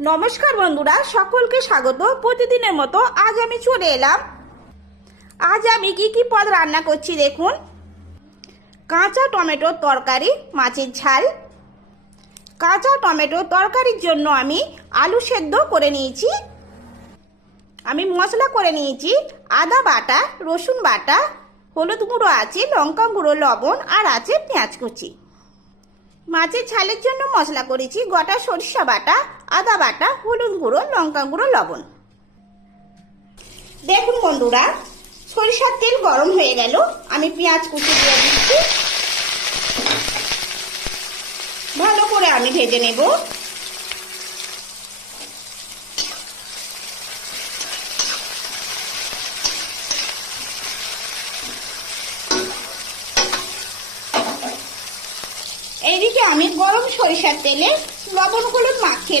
নমস্কার বন্ধুরা, সকলকে স্বাগত। প্রতিদিনের মতো আজ আমি চলে এলাম। আজ আমি কি পদ রান্না করছি দেখুন। কাঁচা টমেটোর তরকারি, মাছের ঝাল। কাঁচা টমেটোর তরকারির জন্য আমি আলু সেদ্ধ করে নিয়েছি। আমি মশলা করে নিয়েছি আদা বাটা, রসুন বাটা, হলুদ গুঁড়ো আছে, লঙ্কা গুঁড়ো, লবণ আর আছে পেঁয়াজ কুচি। মাছের ঝালের জন্য মশলা করেছি গোটা সরিষা বাটা, আদা বাটা, হলুদ গুঁড়ো, লঙ্কা গুঁড়ো, লবণ। দেখুন বন্ধুরা, সরিষার তেল গরম হয়ে গেল, আমি পেঁয়াজ কুচি দিয়ে দিচ্ছি। ভালো করে আমি ভেজে নেব। এইদিকে আমি গরম সরিষার তেলে লবণ হলুদ মাখিয়ে